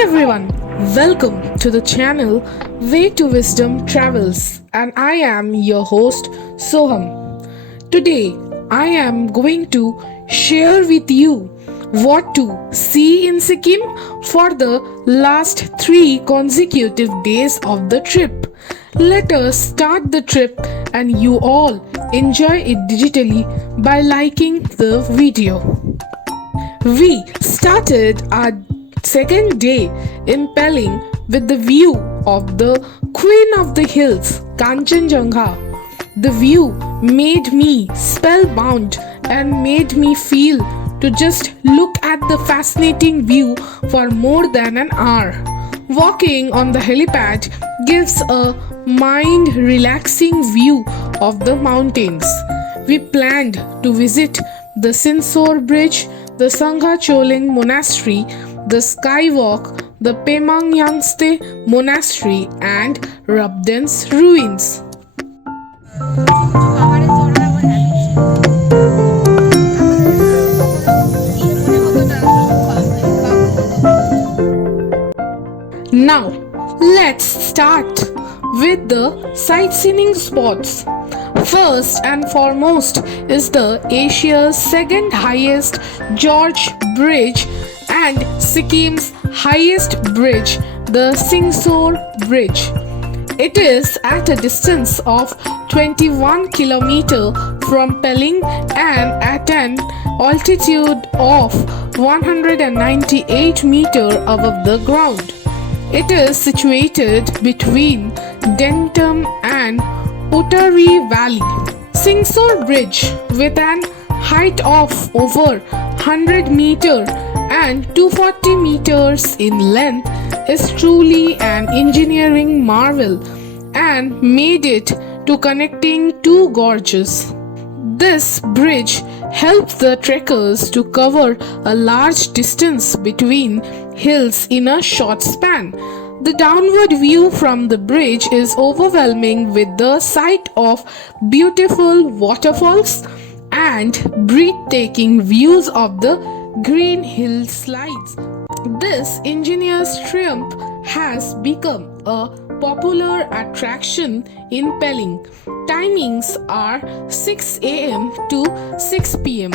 everyone, welcome to the channel Way to Wisdom Travels, and I am your host Soham. Today I am going to share with you what to see in Sikkim for the last 3 consecutive days of the trip. Let us start the trip and you all enjoy it digitally by liking the video. We started our second day in Pelling with the view of the Queen of the Hills, Kanchenjunga. The view made me spellbound and made me feel to just look at the fascinating view for more than an hour. Walking on the helipad gives a mind-relaxing view of the mountains. We planned to visit the Singur Bridge, the Sangha Monastery, the Skywalk, the Pemang Monastery and Rabden's ruins. Now, let's start with the sightseeing spots. First and foremost is the Asia's second highest George Bridge and Sikkim's highest bridge, the Singur Bridge. It is at a distance of 21 km from Pelling and at an altitude of 198 meters above the ground. It is situated between Denton and Uttari Valley. Singur Bridge, with an height of over 100 meters and 240 meters in length, is truly an engineering marvel and made it to connecting 2 gorges. This bridge helps the trekkers to cover a large distance between hills in a short span. The downward view from the bridge is overwhelming with the sight of beautiful waterfalls and breathtaking views of the green hill slides. This engineer's triumph has become a popular attraction in Pelling. Timings are 6 a.m. to 6 p.m.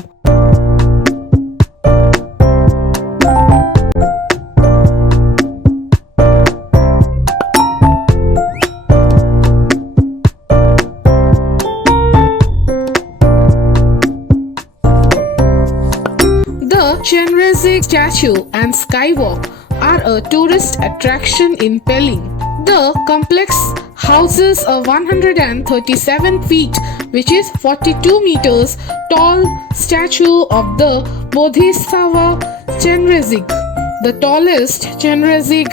Chongri statue and Skywalk are a tourist attraction in Pelling. The complex houses a 137 feet, which is 42 meters tall statue of the Bodhisattva Chongri, the tallest Chongri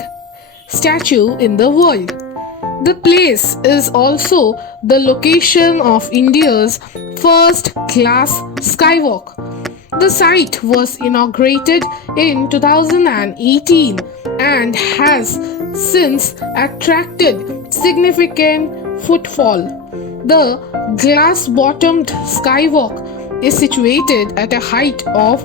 statue in the world. The place is also the location of India's first class skywalk. The site was inaugurated in 2018 and has since attracted significant footfall. The glass-bottomed skywalk is situated at a height of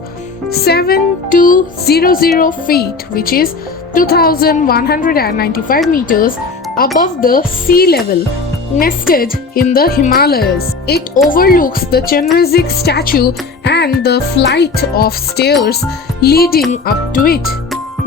7200 feet, which is 2195 meters above the sea level, nested in the Himalayas. It overlooks the Chongri statue and the flight of stairs leading up to it.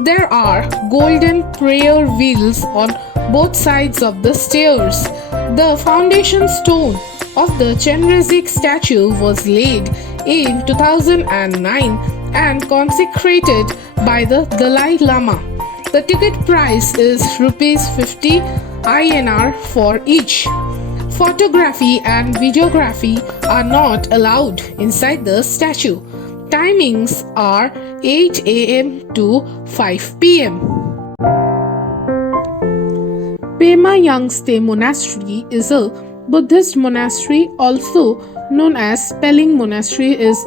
There are golden prayer wheels on both sides of the stairs. The foundation stone of the Chongri statue was laid in 2009 and consecrated by the Dalai Lama. The ticket price is Rs 50 INR for each. Photography and videography are not allowed inside the statue. Timings are 8 a.m. to 5 p.m. Pemang Monastery is a Buddhist monastery, also known as Pelling Monastery, is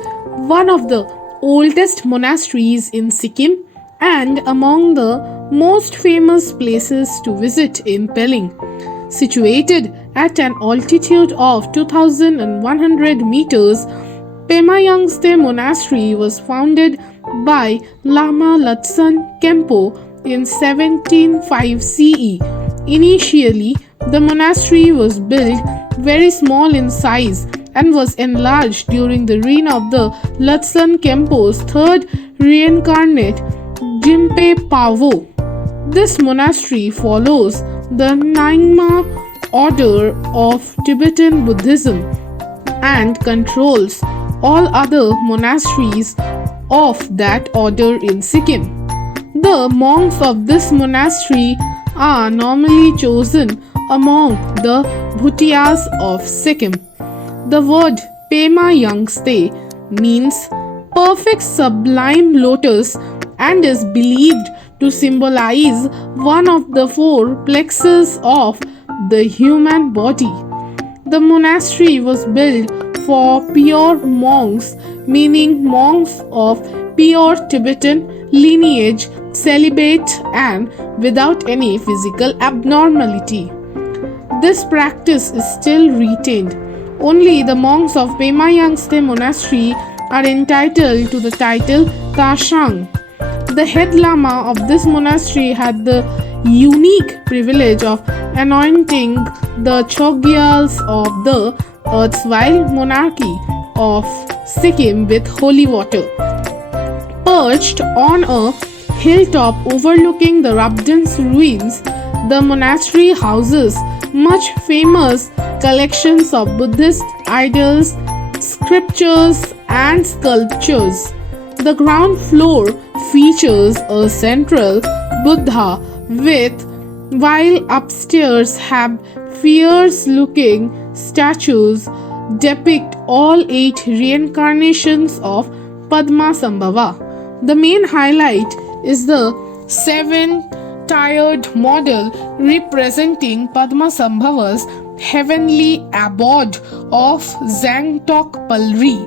one of the oldest monasteries in Sikkim and among the most famous places to visit in Pelling. Situated at an altitude of 2100 meters, Pemang Monastery was founded by Lama Latsan Kempo in 1705 CE. Initially, the monastery was built very small in size and was enlarged during the reign of the Lutsen Kempo's third reincarnate, Jimpe Pavo. This monastery follows the Nyingma order of Tibetan Buddhism and controls all other monasteries of that order in Sikkim. The monks of this monastery are normally chosen among the Bhutias of Sikkim. The word Pema Yangste means perfect sublime lotus and is believed to symbolize one of the four plexus of the human body. The monastery was built for pure monks, meaning monks of pure Tibetan lineage, celibate and without any physical abnormality. This practice is still retained. Only the monks of Pema Yangste Monastery are entitled to the title Tashang. The head Lama of this monastery had the unique privilege of anointing the Chogyals of the erstwhile monarchy of Sikkim with holy water. Perched on a hilltop overlooking the Rabdan's ruins, the monastery houses much famous collections of Buddhist idols, scriptures, and sculptures. The ground floor features a central Buddha while upstairs have fierce-looking statues depict all 8 reincarnations of Padmasambhava. The main highlight is the 7-tiered model representing Padmasambhava's heavenly abode of Gangtok Palri,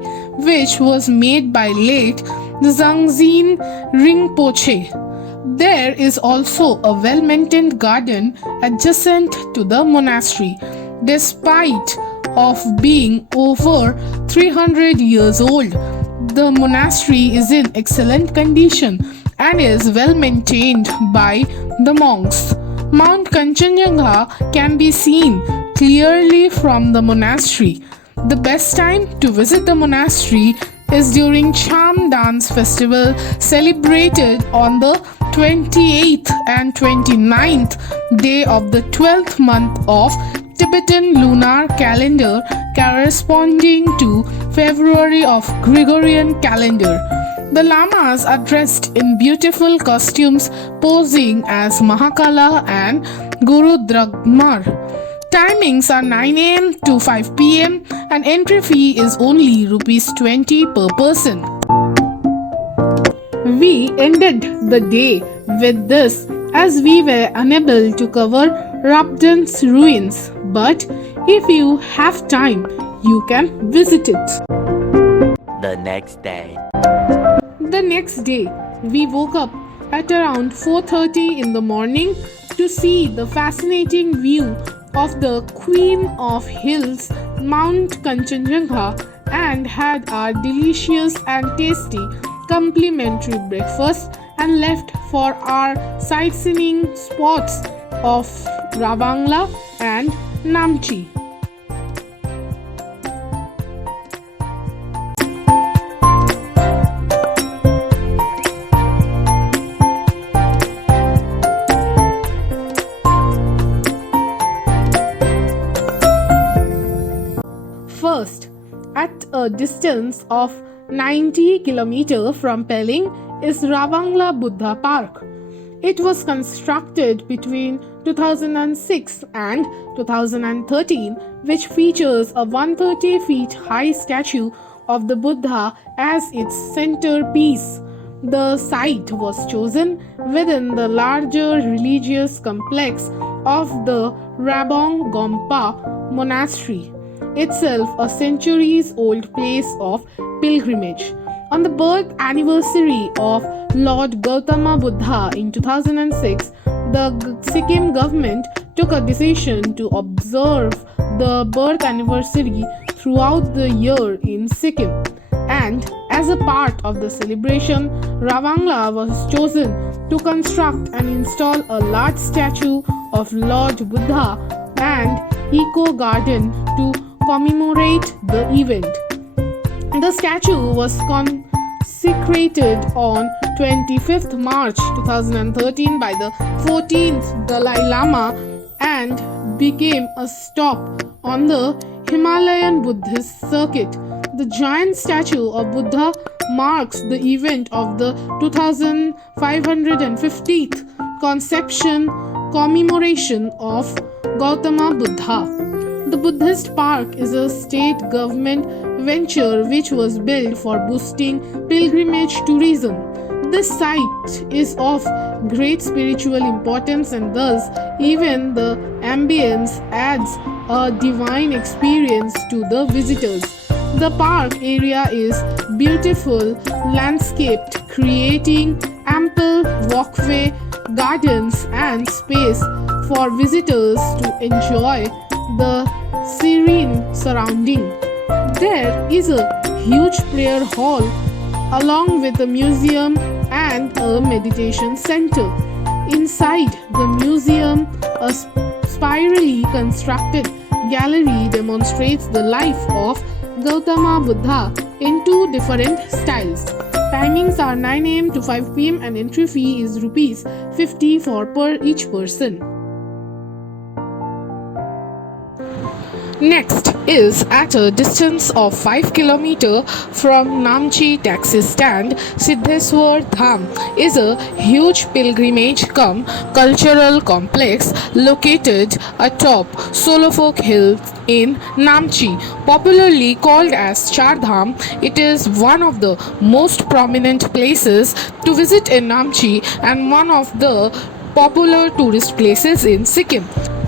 which was made by late Zangzin Rinpoche. There is also a well-maintained garden adjacent to the monastery. Despite of being over 300 years old, the monastery is in excellent condition and is well maintained by the monks. Mount Kanchenjunga can be seen clearly from the monastery. The best time to visit the monastery is during Cham Dance Festival celebrated on the 28th and 29th day of the 12th month of Tibetan lunar calendar corresponding to February of Gregorian calendar. The lamas are dressed in beautiful costumes posing as Mahakala and Guru Dragmar. Timings are 9 am to 5 pm and entry fee is only Rs 20 per person. We ended the day with this as we were unable to cover Rabdan's ruins, but if you have time, you can visit it. The next day. The next day, we woke up at around 4:30 in the morning to see the fascinating view of the Queen of Hills, Mount Kanchenjunga, and had our delicious and tasty complimentary breakfast and left for our sightseeing spots of Ravangla and Namchi. First, at a distance of 90 km from Pelling is Ravangla Buddha Park. It was constructed between 2006 and 2013, which features a 130 feet high statue of the Buddha as its centerpiece. The site was chosen within the larger religious complex of the Rabong Gompa Monastery, itself a centuries-old place of pilgrimage. On the birth anniversary of Lord Gautama Buddha in 2006, the Sikkim government took a decision to observe the birth anniversary throughout the year in Sikkim. And as a part of the celebration, Ravangla was chosen to construct and install a large statue of Lord Buddha and eco garden to commemorate the event. The statue was consecrated on 25th March 2013 by the 14th Dalai Lama and became a stop on the Himalayan Buddhist circuit. The giant statue of Buddha marks the event of the 2550th conception commemoration of Gautama Buddha. The Buddhist Park is a state government venture which was built for boosting pilgrimage tourism. This site is of great spiritual importance and thus even the ambience adds a divine experience to the visitors. The park area is beautiful landscaped, creating ample walkway, gardens and space for visitors to enjoy the serene surrounding. There is a huge prayer hall along with a museum and a meditation center. Inside the museum, a spirally constructed gallery demonstrates the life of Gautama Buddha in two different styles. Timings are 9 am to 5 pm and entry fee is rupees 50 for per each person. Next is at a distance of 5 km from Namchi taxi stand, Sidheswar Dam is a huge pilgrimage cum cultural complex located atop Solofok Hill in Namchi. Popularly called as Char Dham, it is one of the most prominent places to visit in Namchi and one of the popular tourist places in Sikkim.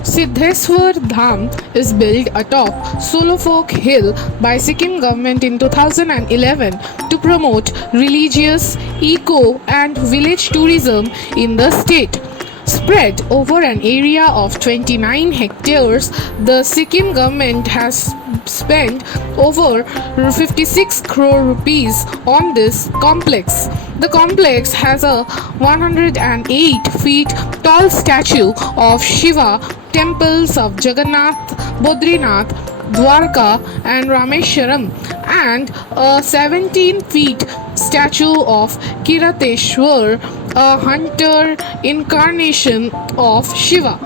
Sidheswar Dam is built atop Solofok Hill by Sikkim government in 2011 to promote religious, eco and village tourism in the state. Spread over an area of 29 hectares, the Sikkim government has spent over 56 crore rupees on this complex. The complex has a 108 feet tall statue of Shiva, temples of Jagannath, Badrinath, Dwarka and Rameshwaram, and a 17 feet statue of Kirateshwar, a hunter incarnation of Shiva.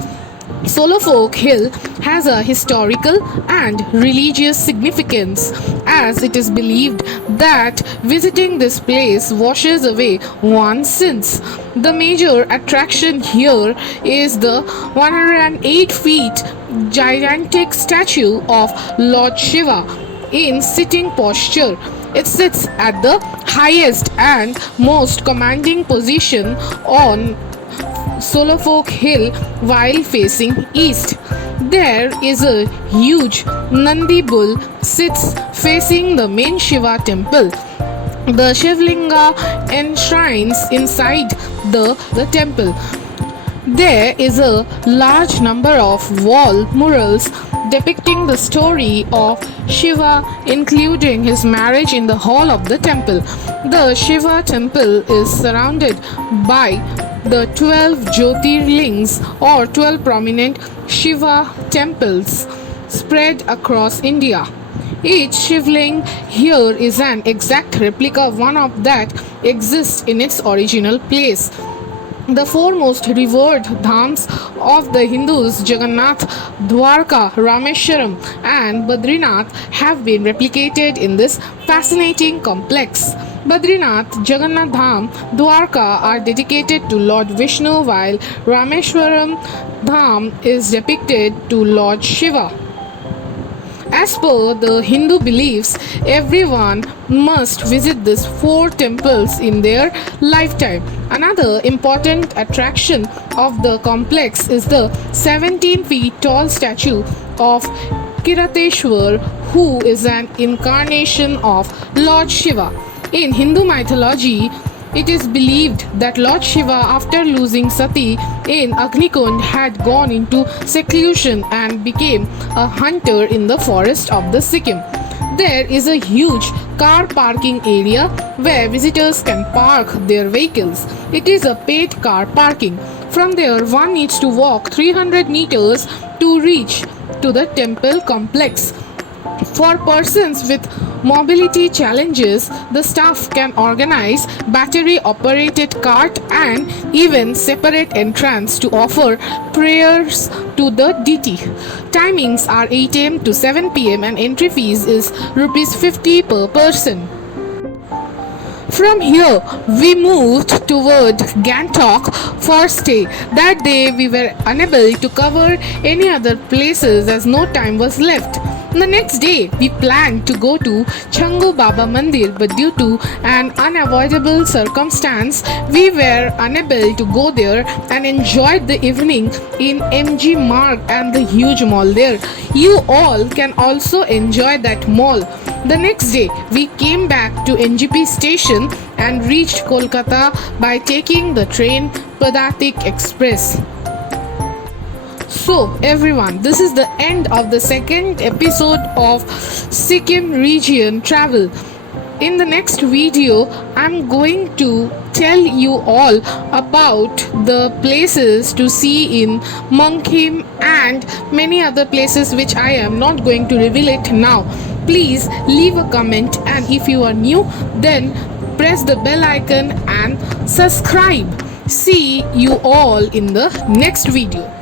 Solofok Hill has a historical and religious significance as it is believed that visiting this place washes away one's sins. The major attraction here is the 108 feet gigantic statue of Lord Shiva in sitting posture. It sits at the highest and most commanding position on Solofok Hill while facing east. There is a huge Nandi bull sits facing the main Shiva temple. The Shivlinga enshrines inside the temple. There is a large number of wall murals depicting the story of Shiva, including his marriage in the hall of the temple. The Shiva temple is surrounded by the 12 Jyotirlings or 12 prominent Shiva temples spread across India. Each Shivling here is an exact replica of one of that exists in its original place. The four most revered dhams of the Hindus, Jagannath, Dwarka, Rameshwaram and Badrinath, have been replicated in this fascinating complex. Badrinath, Jagannath Dham, Dwarka are dedicated to Lord Vishnu while Rameshwaram Dham is depicted to Lord Shiva. As per the Hindu beliefs, everyone must visit these four temples in their lifetime. Another important attraction of the complex is the 17 feet tall statue of Kirateshwar, who is an incarnation of Lord Shiva. In Hindu mythology, it is believed that Lord Shiva, after losing Sati in Agnikund, had gone into seclusion and became a hunter in the forest of the Sikkim. There is a huge car parking area where visitors can park their vehicles. It is a paid car parking. From there, one needs to walk 300 meters to reach to the temple complex. For persons with mobility challenges, the staff can organize battery operated cart and even separate entrance to offer prayers to the deity. Timings are 8 am to 7 pm and entry fees is rupees 50 per person. From here, we moved toward Gangtok for stay. That day, we were unable to cover any other places as no time was left. The next day, we planned to go to CHANGU Baba Mandir, but due to an unavoidable circumstance, we were unable to go there and enjoyed the evening in MG Marg and the huge mall there. You all can also enjoy that mall. The next day, we came back to NGP station and reached Kolkata by taking the train Padatik Express. So everyone, this is the end of the second episode of Sikkim region travel. In the next video, I'm going to tell you all about the places to see in Monkheim and many other places which I am not going to reveal it now. Please leave a comment, and if you are new, then press the bell icon and subscribe. See you all in the next video.